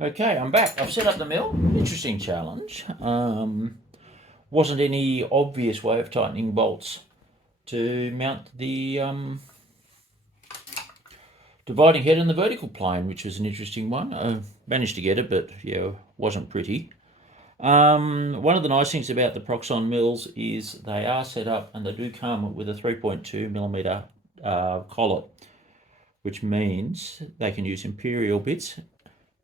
Okay, I'm back. I've set up the mill. Interesting challenge. Wasn't any obvious way of tightening bolts to mount the dividing head in the vertical plane, which was an interesting one. I managed to get it, but yeah, wasn't pretty. One of the nice things about the Proxon mills is they are set up and they do come with a 3.2 millimeter collet, which means they can use imperial bits.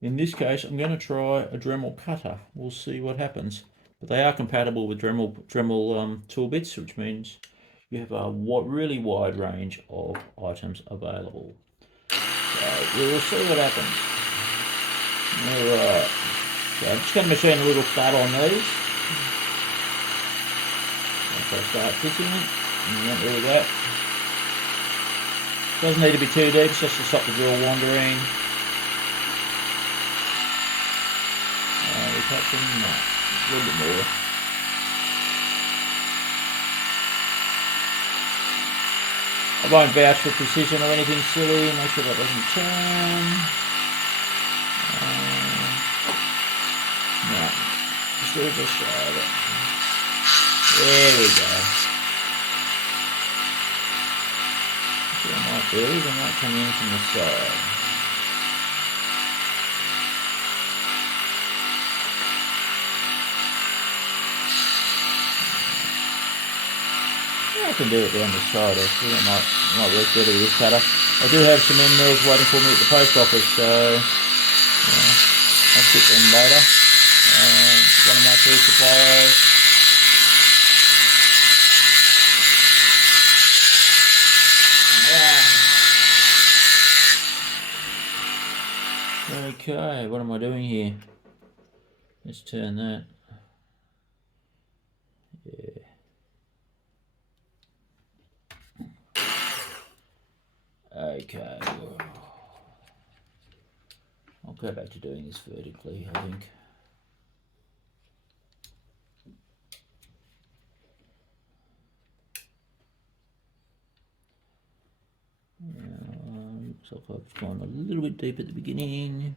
In this case, I'm going to try a Dremel cutter. We'll see what happens. But they are compatible with Dremel tool bits, which means you have a really wide range of items available. So we will see what happens. Alright, so I'm just going to machine a little flat on these. Once I start pissing it, and there we go. Doesn't need to be too deep, just to stop the drill wandering. Touching that a little bit more. I won't vouch for precision or anything silly. Make sure that doesn't turn. No, just a little bit shy of it. There we go. What I might do is I might come in from the side. I can do it down the side actually. It might work better with this cutter. I do have some end mills waiting for me at the post office, so yeah, I'll fit them later. One of my tool suppliers. Yeah. Okay, what am I doing here? Let's turn that. Yeah. Okay. I'll go back to doing this vertically, I think. Looks like I've gone a little bit deep at the beginning.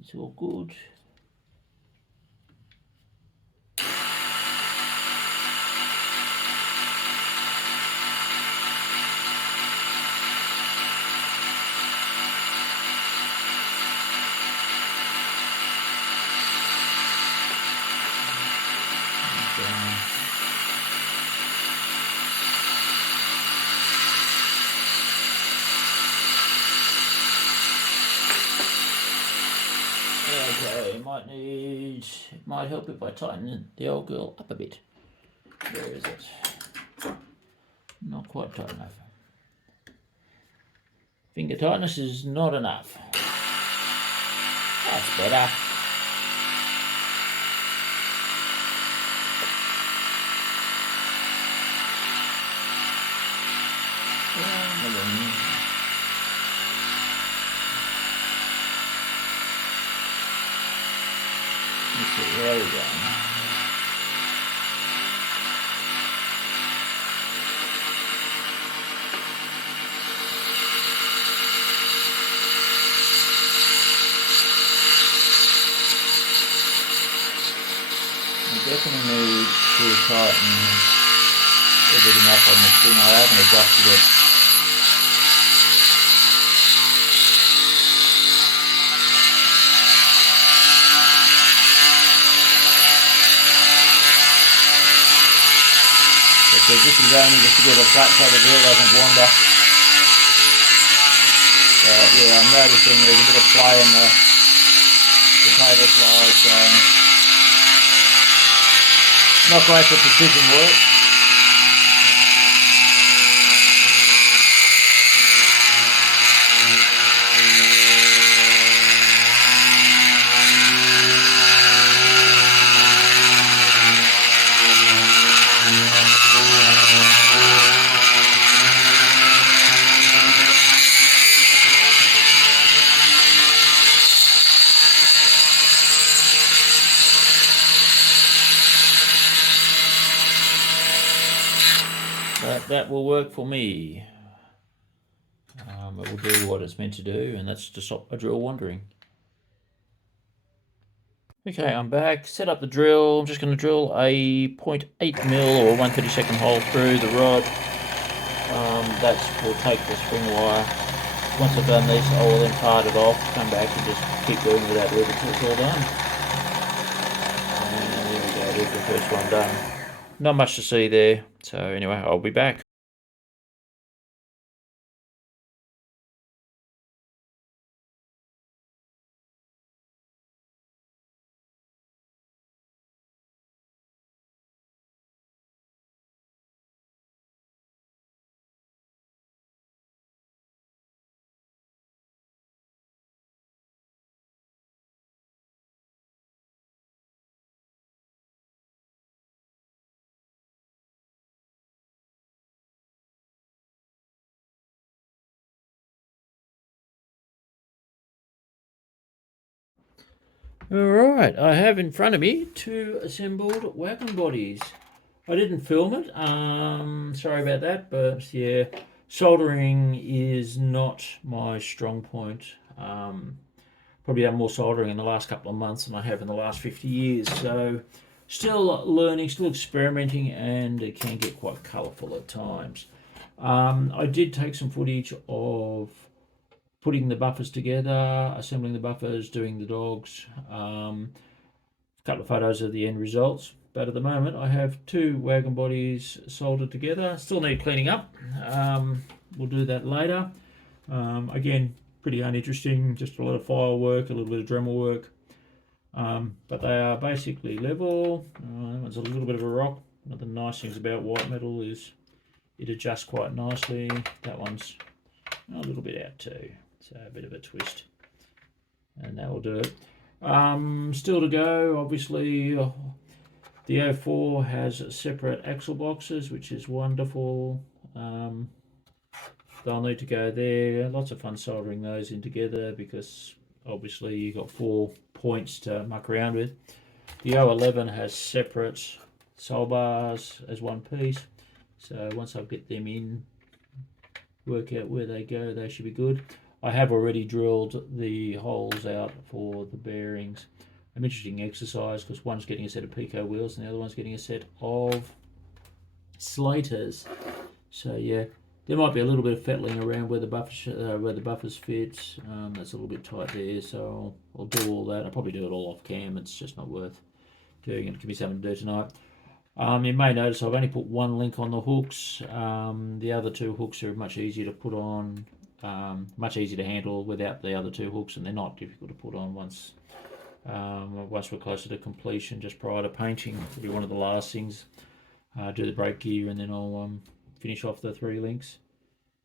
It's all good. Okay, it might help if I tighten the old girl up a bit. Where is it? Not quite tight enough. Finger tightness is not enough. That's better. There we go. Definitely need to tighten everything up on this thing. I haven't adjusted it. So this is only just to get a flat so the drill doesn't wander. Yeah, I'm noticing there's a bit of play in the table slide, so not great for precision work. That will work for me. it will do what it's meant to do, and that's to stop a drill wandering. Okay, I'm back. Set up the drill. I'm just going to drill a 0.8 mil or 1/32 hole through the rod. That will take the spring wire. Once I've done this, I will then part it off, come back and just keep doing with that loop until it's all done. And there we go, there's the first one done. Not much to see there. So anyway, I'll be back. Alright, I have in front of me 2 assembled wagon bodies. I didn't film it, sorry about that, but yeah, soldering is not my strong point. Probably done more soldering in the last couple of months than I have in the last 50 years, so still learning, still experimenting, and it can get quite colourful at times. I did take some footage of putting the buffers together, assembling the buffers, doing the dogs, a couple of photos of the end results. But at the moment, I have 2 wagon bodies soldered together. Still need cleaning up. We'll do that later. Again, pretty uninteresting, just a lot of file work, a little bit of Dremel work. But they are basically level. That one's a little bit of a rock. One of the nice things about white metal is it adjusts quite nicely. That one's a little bit out too, so a bit of a twist. And that will do it. Still to go, obviously. The 04 has separate axle boxes, which is wonderful. They'll need to go there. Lots of fun soldering those in together because obviously you've got 4 points to muck around with. The 011 has separate sol bars as one piece. So once I get them in, work out where they go, they should be good. I have already drilled the holes out for the bearings. An interesting exercise because one's getting a set of Pico wheels and the other one's getting a set of Slaters. So yeah, there might be a little bit of fettling around where the buffers fit. That's a little bit tight there, so I'll do all that. I'll probably do it all off cam. It's just not worth doing. It could be something to do tonight. You may notice I've only put 1 link on the hooks. The other 2 hooks are much easier to put on, much easier to handle without the other 2 hooks, and they're not difficult to put on once we're closer to completion, just prior to painting. It'll be one of the last things. Do the brake gear and then I'll finish off the 3 links.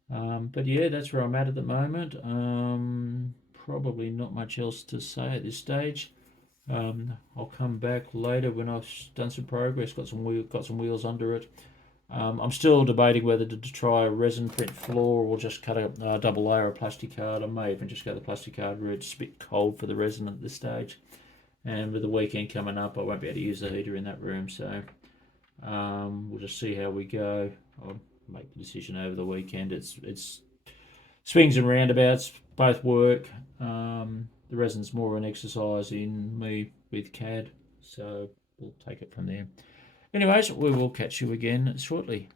But yeah, that's where I'm at the moment. Probably not much else to say at this stage. I'll come back later when I've done some progress, got some wheels under it. I'm still debating whether to try a resin print floor or just cut a double layer of plastic card. I may even just go the plastic card route. It's a bit cold for the resin at this stage, and with the weekend coming up I won't be able to use the heater in that room, so we'll just see how we go. I'll make the decision over the weekend. It's swings and roundabouts, both work. The resin's more an exercise in me with CAD, so we'll take it from there. Anyways, we will catch you again shortly.